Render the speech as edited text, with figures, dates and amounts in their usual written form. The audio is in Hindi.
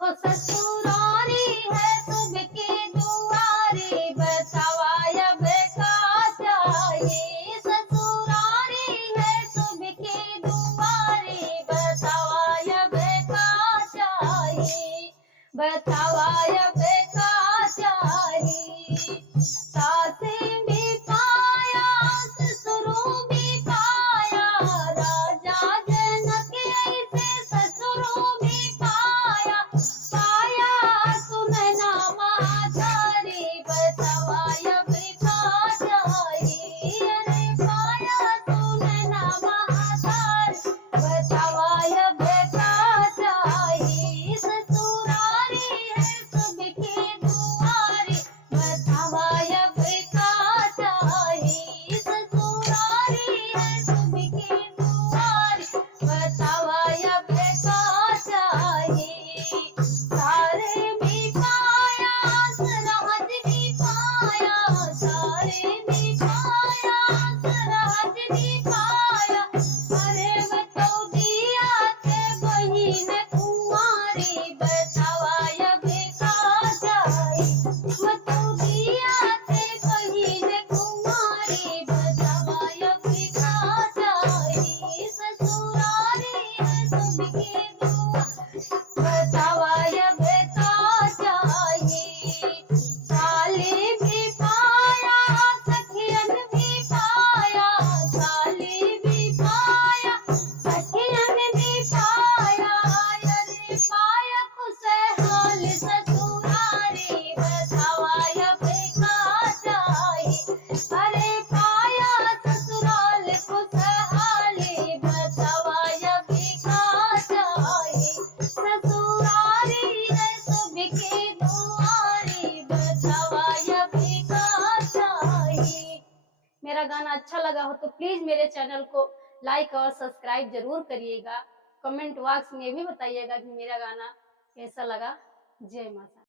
हो ससुरारी है सबके दुआरे, बतावा अब का चाहिए। ससुरारी है सबके दुआरे, बतावा अब का चाहिए। बतावा अब का चाहिए। सासे भी पाया ससुरों भी पाया, राजा जनक ऐसे ससुरों भी पाया। पाया तुम्हें नामाधारी, बतावा अब का चाहिए। अरे पाया तुम्हें नामाधारी, बतावा अब का चाहिए। ससुरारी है सबके दुआरे, बतावा अब का चाहिए। ससुरारी है सबके दुआरे, बतावा अब का चाहिए। सारे भी पाया सरहद भी पाया, सारे भी पाया सरहद भी पाया। अरे बतो दिया के बहिन कुंवारी, बतावा अब का चाहिए। बतो दिया के बहिन कुंवारी, बतावा अब का चाहिए। ससुरारी है सबके दुआरे, बतावा अब का चाहिए। साली भी पाया सखियन भी पाया, साली भी पाया सखियन भी पाया। अरे पाया खुशहाल ससुरारी, बतावा अब का चाहिए। अरे पाया ससुराल खुशहाली, बतावा अब का चाहिए। ससुरारी है सबके दुआरे, बतावा अब का चाहिए। मेरा गाना अच्छा लगा हो तो प्लीज मेरे चैनल को लाइक और सब्सक्राइब जरूर करिएगा। कमेंट बॉक्स में भी बताइएगा कि मेरा गाना कैसा लगा। जय माता।